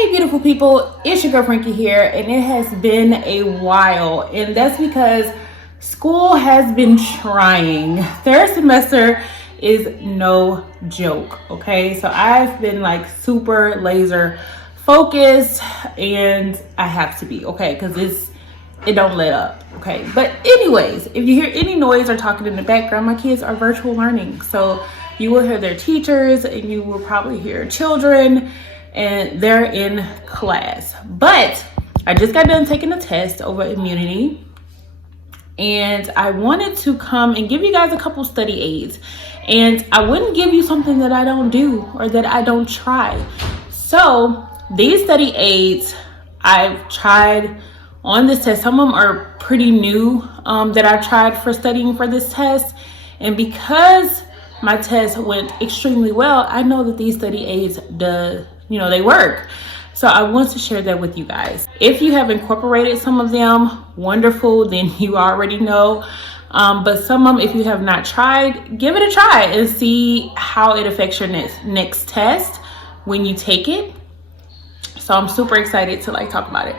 Hey beautiful people, it's your girl Frankie here, and it has been a while, and that's because school has been trying. Third semester is no joke, okay? So I've been like super laser focused, and I have to be, okay? Because it don't let up, okay? But anyways, if you hear any noise or talking in the background, my kids are virtual learning, so you will hear their teachers and you will probably hear children, and they're in class. But I just got done taking a test over immunity, and I wanted to come and give you guys a couple study aids. And I wouldn't give you something that I don't do or that I don't try. So these study aids I've tried on this test. Some of them are pretty new that I've tried for studying for this test. And because my test went extremely well, I know that these study aids they work. So I want to share that with you guys. If you have incorporated some of them, wonderful, then you already know. But some of them, if you have not tried, give it a try and see how it affects your next test when you take it. So I'm super excited to talk about it.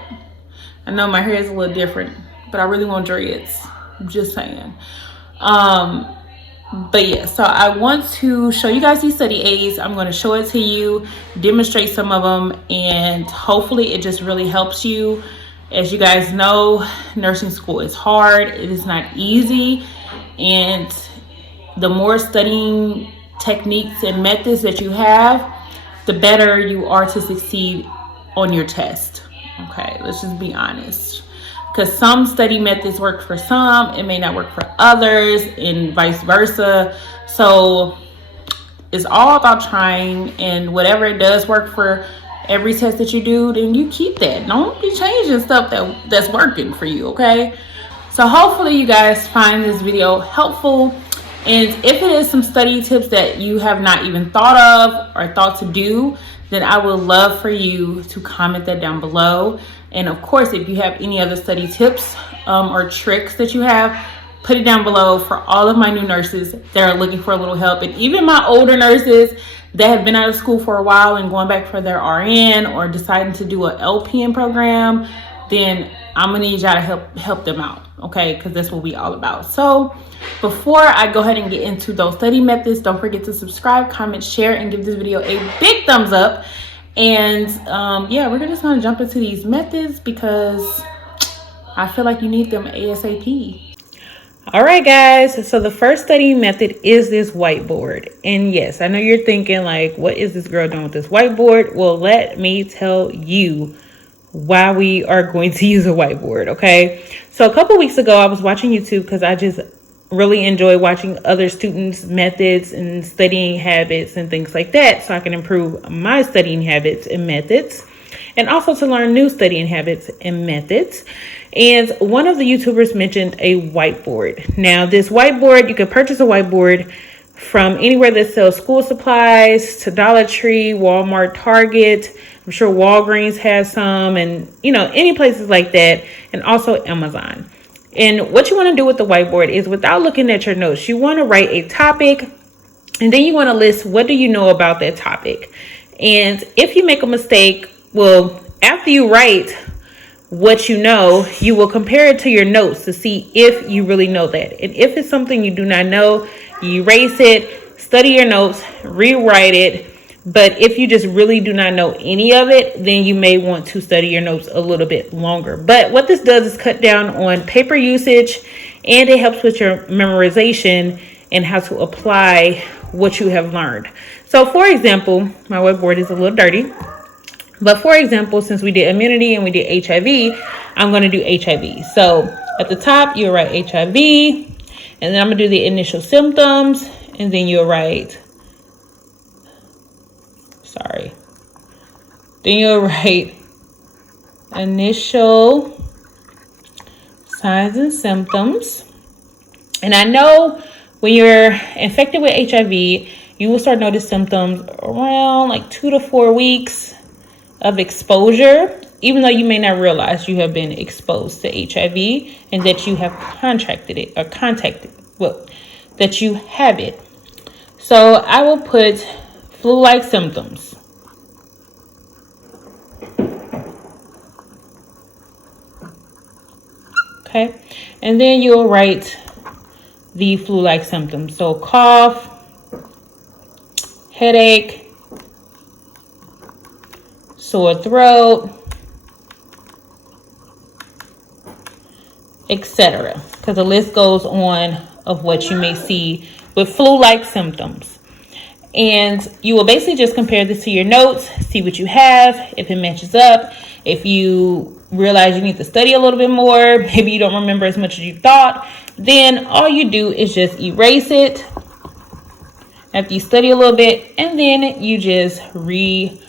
I know my hair is a little different, but I really want dreads. I'm just saying. But yeah, so I want to show you guys these study aids. I'm going to show it to you, demonstrate some of them, and hopefully it just really helps you. As you guys know, nursing school is hard. It is not easy. And the more studying techniques and methods that you have, the better you are to succeed on your test. Okay, let's just be honest. Because some study methods work for some, it may not work for others, and vice versa. So it's all about trying, and whatever it does work for every test that you do, then you keep that. Don't be changing stuff that's working for you, okay? So hopefully you guys find this video helpful. And if it is some study tips that you have not even thought of or thought to do, then I would love for you to comment that down below. And of course, if you have any other study tips or tricks that you have, put it down below for all of my new nurses that are looking for a little help. And even my older nurses that have been out of school for a while and going back for their RN or deciding to do an LPN program, then I'm gonna need y'all to help them out, okay? Because that's what we all about. So before I go ahead and get into those study methods, don't forget to subscribe, comment, share, and give this video a big thumbs up. And yeah, we're just gonna jump into these methods because I feel like you need them ASAP. All right, guys, so the first study method is this whiteboard. And yes, I know you're thinking what is this girl doing with this whiteboard? Well, let me tell you why we are going to use a whiteboard, okay? So a couple weeks ago, I was watching YouTube because I just really enjoy watching other students' methods and studying habits and things like that, so I can improve my studying habits and methods, and also to learn new studying habits and methods. And one of the YouTubers mentioned a whiteboard. Now, this whiteboard, you can purchase a whiteboard from anywhere that sells school supplies, to Dollar Tree, Walmart, Target. I'm sure Walgreens has some, and any places like that, and also Amazon. And what you want to do with the whiteboard is, without looking at your notes, you want to write a topic, and then you want to list what do you know about that topic. And if you make a mistake, well, after you write what you know, you will compare it to your notes to see if you really know that. And if it's something you do not know, you erase it, study your notes, rewrite it. But if you just really do not know any of it, then you may want to study your notes a little bit longer. But what this does is cut down on paper usage, and it helps with your memorization and how to apply what you have learned. So for example, my whiteboard is a little dirty. But for example, since we did immunity and we did HIV, I'm going to do HIV. So at the top, you'll write HIV, and then I'm going to do the initial symptoms, and then you'll write, then you'll write initial signs and symptoms. And I know when you're infected with HIV, you will start noticing symptoms around 2 to 4 weeks of exposure, even though you may not realize you have been exposed to HIV and that you have contracted it or that you have it. So I will put flu-like symptoms. Okay, and then you'll write the flu-like symptoms. So cough, headache, sore throat, etc. Because the list goes on of what you may see with flu-like symptoms. And you will basically just compare this to your notes, see what you have, if it matches up. If you realize you need to study a little bit more, maybe you don't remember as much as you thought, then all you do is just erase it after you study a little bit, and then you just rewrite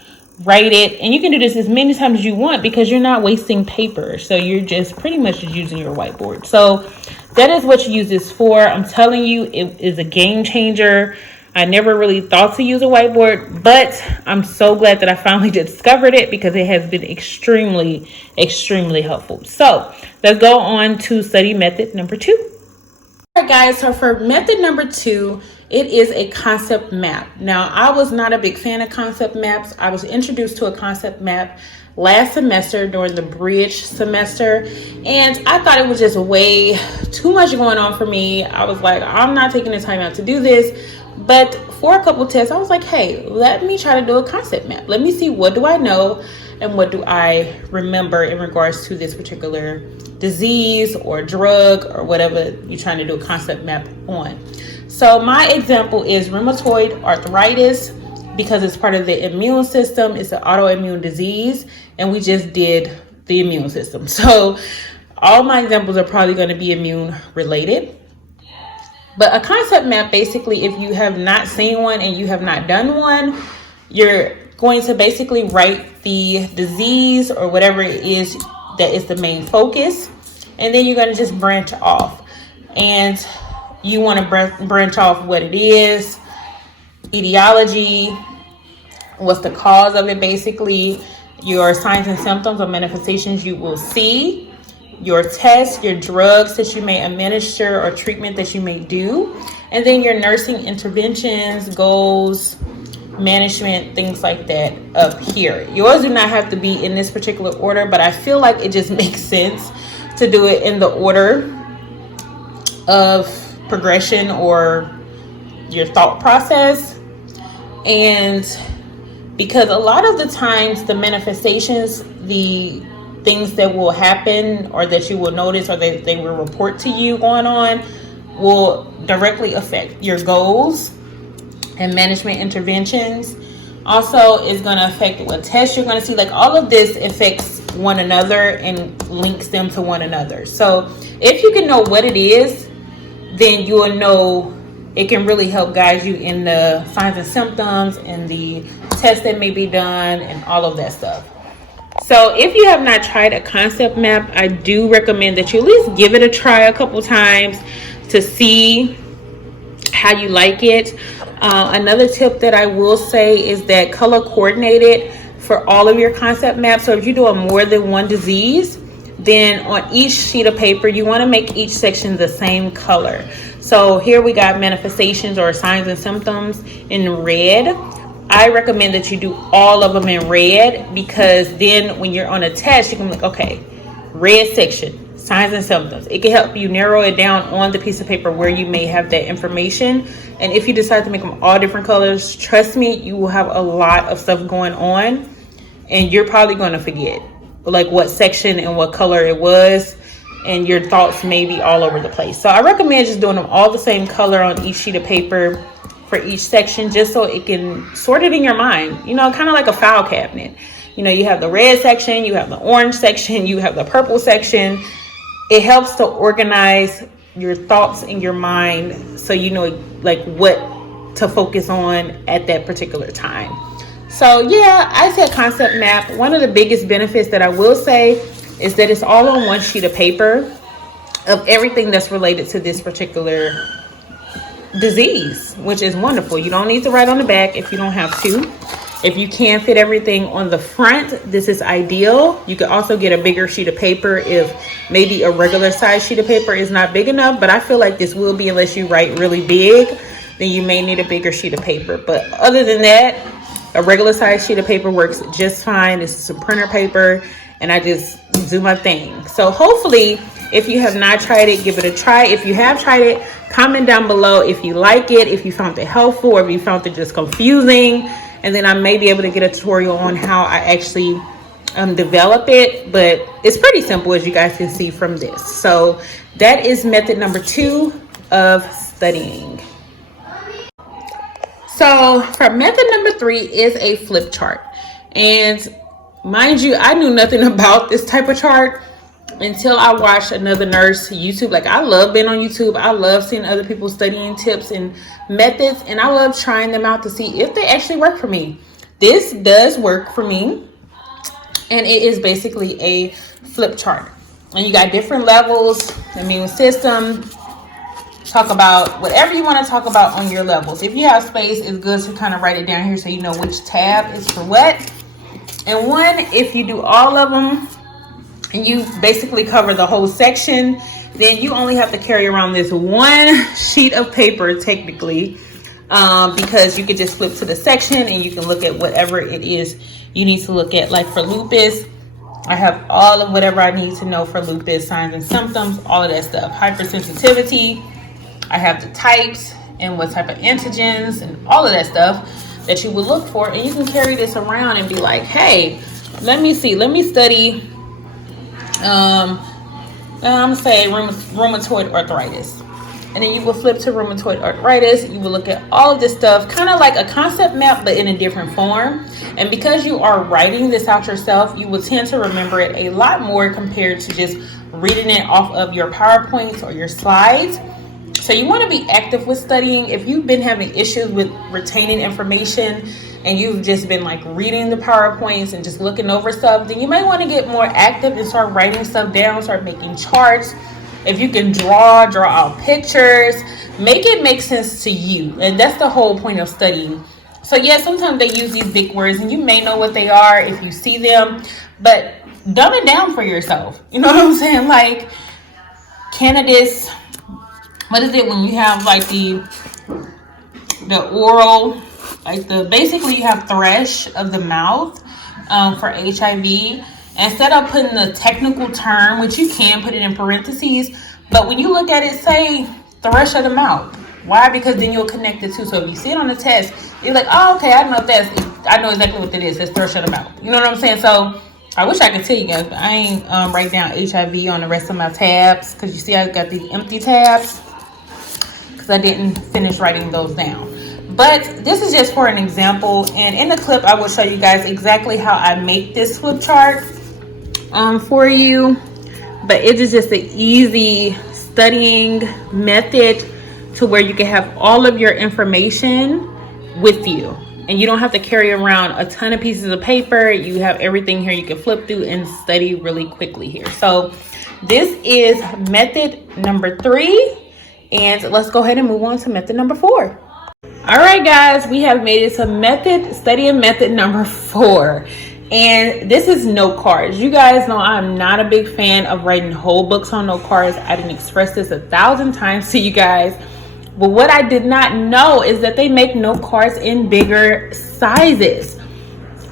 it. And you can do this as many times as you want because you're not wasting paper. So you're just pretty much just using your whiteboard. So that is what you use this for. I'm telling you, it is a game changer. I never really thought to use a whiteboard, but I'm so glad that I finally discovered it because it has been extremely, extremely helpful. So let's go on to study method number 2. All right, guys, so for method number 2, it is a concept map. Now, I was not a big fan of concept maps. I was introduced to a concept map last semester during the bridge semester, and I thought it was just way too much going on for me. I was like, I'm not taking the time out to do this. But for a couple tests, I was like, hey, let me try to do a concept map. Let me see, what do I know and what do I remember in regards to this particular disease or drug or whatever you're trying to do a concept map on. So my example is rheumatoid arthritis, because it's part of the immune system. It's an autoimmune disease, and we just did the immune system. So all my examples are probably going to be immune related. But a concept map, basically, if you have not seen one and you have not done one, you're going to basically write the disease or whatever it is that is the main focus. And then you're going to just branch off. And you want to branch off what it is, etiology, what's the cause of it, basically, your signs and symptoms or manifestations you will see, your tests, your drugs that you may administer or treatment that you may do, and then your nursing interventions, goals, management, things like that up here. Yours do not have to be in this particular order, but I feel like it just makes sense to do it in the order of progression or your thought process. And because a lot of the times the manifestations, the things that will happen or that you will notice or that they will report to you going on will directly affect your goals and management interventions. Also, is going to affect what tests you're going to see. Like, all of this affects one another and links them to one another. So if you can know what it is, then you will know it can really help guide you in the signs and symptoms and the tests that may be done and all of that stuff. So if you have not tried a concept map, I do recommend that you at least give it a try a couple times to see how you like it. Another tip that I will say is that color coordinate it for all of your concept maps. So if you're doing more than one disease, then on each sheet of paper, you want to make each section the same color. So here we got manifestations or signs and symptoms in red. I recommend that you do all of them in red, because then when you're on a test, you can be like, okay, red section, signs and symptoms. It can help you narrow it down on the piece of paper where you may have that information. And if you decide to make them all different colors, trust me, you will have a lot of stuff going on and you're probably going to forget like what section and what color it was, and your thoughts may be all over the place. So I recommend just doing them all the same color on each sheet of paper for each section, just so it can sort it in your mind, you know, kind of like a file cabinet. You know, you have the red section, you have the orange section, you have the purple section. It helps to organize your thoughts in your mind so you know like what to focus on at that particular time. So yeah, I said concept map. One of the biggest benefits that I will say is that it's all on one sheet of paper of everything that's related to this particular disease, which is wonderful. You don't need to write on the back if you don't have to. If you can fit everything on the front, this is ideal. You could also get a bigger sheet of paper if maybe a regular size sheet of paper is not big enough, but I feel like this will be, unless you write really big, then you may need a bigger sheet of paper. But other than that, a regular size sheet of paper works just fine. This is some printer paper and I just do my thing. So hopefully If you have not tried it, give it a try. If you have tried it, comment down below if you like it, if you found it helpful, or if you found it just confusing. And then I may be able to get a tutorial on how I actually develop it, but it's pretty simple, as you guys can see from this. So that is method number 2 of studying. So for method number 3 is a flip chart. And mind you, I knew nothing about this type of chart until I watched another nurse YouTube. Like, I love being on YouTube. I love seeing other people studying tips and methods, and I love trying them out to see if they actually work for me. This does work for me, and it is basically a flip chart. And you got different levels, immune system. Talk about whatever you want to talk about on your levels. If you have space, it's good to kind of write it down here so you know which tab is for what. And one, if you do all of them and you basically cover the whole section, then you only have to carry around this one sheet of paper technically, because you can just flip to the section and you can look at whatever it is you need to look at. Like for lupus, I have all of whatever I need to know for lupus, signs and symptoms, all of that stuff. Hypersensitivity, I have the types and what type of antigens and all of that stuff that you would look for. And you can carry this around and be like, hey, let me study, I'm gonna say rheumatoid arthritis. And then you will flip to rheumatoid arthritis. You will look at all of this stuff, kind of like a concept map, but in a different form. And because you are writing this out yourself, you will tend to remember it a lot more compared to just reading it off of your PowerPoints or your slides. So you want to be active with studying. If you've been having issues with retaining information and you've just been like reading the PowerPoints and just looking over stuff, then you might want to get more active and start writing stuff down, start making charts. If you can draw out pictures, make it make sense to you. And that's the whole point of studying. So yeah, sometimes they use these big words and you may know what they are if you see them, but dumb it down for yourself. You know what I'm saying? Like cannabis, what is it when you have like the oral, like basically you have thresh of the mouth for HIV. Instead of putting the technical term, which you can put it in parentheses, but when you look at it, say thresh of the mouth. Why? Because then you'll connect the two. So if you see it on the test, you're like, oh, okay, I know exactly what it is. It's thresh of the mouth. You know what I'm saying? So I wish I could tell you guys, but I ain't write down HIV on the rest of my tabs, because you see I got these empty tabs because I didn't finish writing those down. But this is just for an example, and in the clip I will show you guys exactly how I make this flip chart for you. But it is just an easy studying method to where you can have all of your information with you, and you don't have to carry around a ton of pieces of paper. You have everything here you can flip through and study really quickly here. So this is method number 3, and let's go ahead and move on to method number 4. All right, guys, we have made it to studying method number 4. And this is note cards. You guys know I'm not a big fan of writing whole books on note cards. I didn't express this 1,000 times to you guys. But what I did not know is that they make note cards in bigger sizes.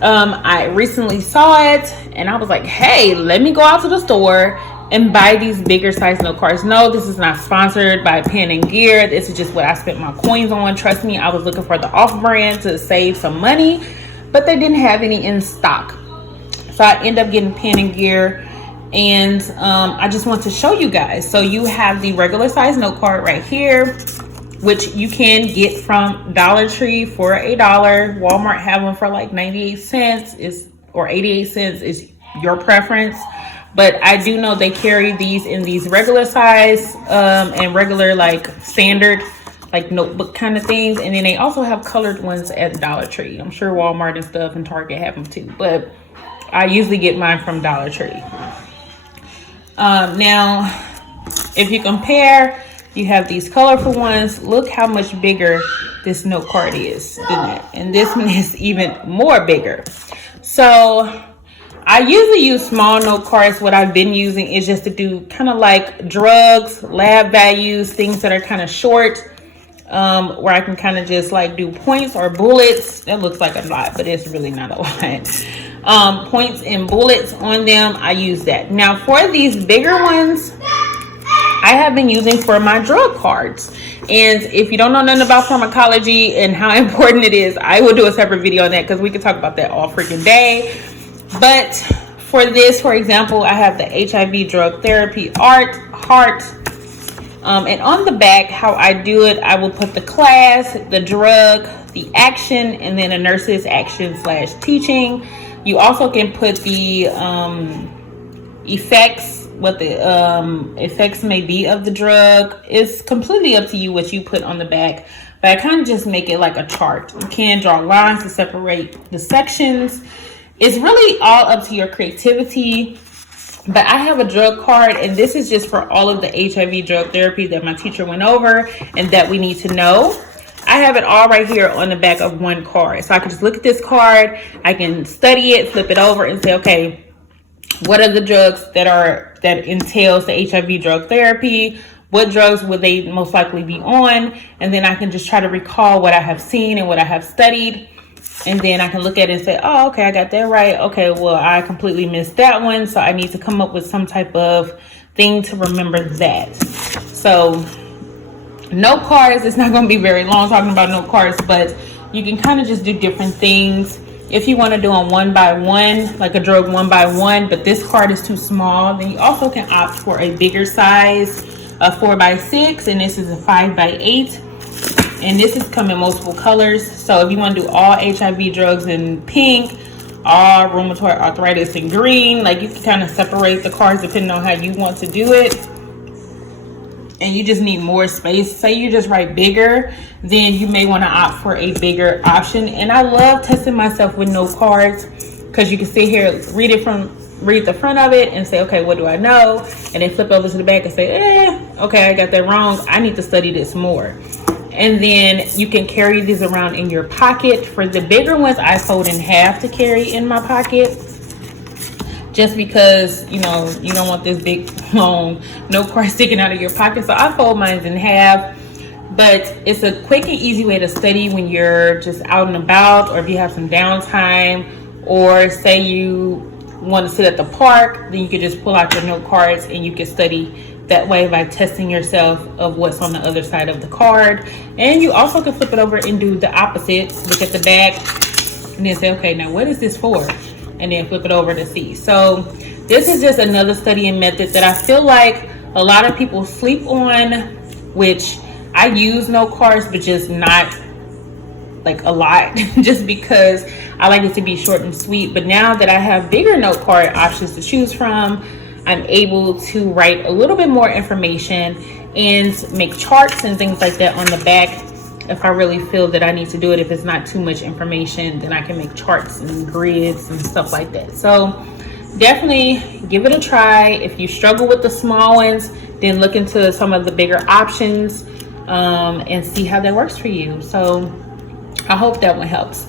I recently saw it and I was like, hey, let me go out to the store and buy these bigger size note cards. No, this is not sponsored by Pen and Gear. This is just what I spent my coins on. Trust me, I was looking for the off-brand to save some money, but they didn't have any in stock. So I ended up getting Pen and Gear, and I just want to show you guys. So you have the regular size note card right here, which you can get from Dollar Tree for $1. Walmart have them for like 98 cents or 88 cents, is your preference. But I do know they carry these in these regular size and regular like standard like notebook kind of things. And then they also have colored ones at Dollar Tree. I'm sure Walmart and stuff and Target have them too, but I usually get mine from Dollar Tree. Now, if you compare, you have these colorful ones. Look how much bigger this note card is than that. And this one is even more bigger. So I usually use small note cards. What I've been using is just to do kind of like drugs, lab values, things that are kind of short, where I can kind of just like do points or bullets. That looks like a lot, but it's really not a lot. Points and bullets on them, I use that. Now for these bigger ones, I have been using for my drug cards. And if you don't know nothing about pharmacology and how important it is, I will do a separate video on that because we can talk about that all freaking day. But for this, for example, I have the HIV drug therapy heart. And on the back, how I do it, I will put the class, the drug, the action, and then a nurse's action / teaching. You also can put the effects, what the effects may be of the drug. It's completely up to you what you put on the back, but I kind of just make it like a chart. You can draw lines to separate the sections. It's really all up to your creativity. But I have a drug card, and this is just for all of the HIV drug therapy that my teacher went over and that we need to know. I have it all right here on the back of one card. So I can just look at this card, I can study it, flip it over, and say, okay, what are the drugs that entails the HIV drug therapy? What drugs would they most likely be on? And then I can just try to recall what I have seen and what I have studied. And then I can look at it and say, oh, okay, I got that right. Okay, well, I completely missed that one. So I need to come up with some type of thing to remember that. So note cards, it's not going to be very long talking about note cards, but you can kind of just do different things. If you want to do them one by one, like a drug one by one, but this card is too small, then you also can opt for a bigger size, a 4x6, and this is a 5x8. And this is come in multiple colors. So if you want to do all HIV drugs in pink, all rheumatoid arthritis in green, like you can kind of separate the cards depending on how you want to do it. And you just need more space. Say you just write bigger, then you may want to opt for a bigger option. And I love testing myself with note cards because you can sit here, read the front of it and say, okay, what do I know? And then flip over to the back and say, okay, I got that wrong. I need to study this more. And then you can carry these around in your pocket. For the bigger ones, I fold in half to carry in my pocket, just because, you know, you don't want this big, long note card sticking out of your pocket. So I fold mine in half. But it's a quick and easy way to study when you're just out and about, or if you have some downtime, or say you want to sit at the park, then you can just pull out your note cards and you can study that way by testing yourself of what's on the other side of the card. And you also can flip it over and do the opposite. Look at the back and then say, okay, now what is this for? And then flip it over to see. So this is just another studying method that I feel like a lot of people sleep on, which I use note cards, but just not like a lot, just because I like it to be short and sweet. But now that I have bigger note card options to choose from, I'm able to write a little bit more information and make charts and things like that on the back if I really feel that I need to do it. If it's not too much information, then I can make charts and grids and stuff like that. So definitely give it a try. If you struggle with the small ones, then look into some of the bigger options and see how that works for you. So I hope that one helps.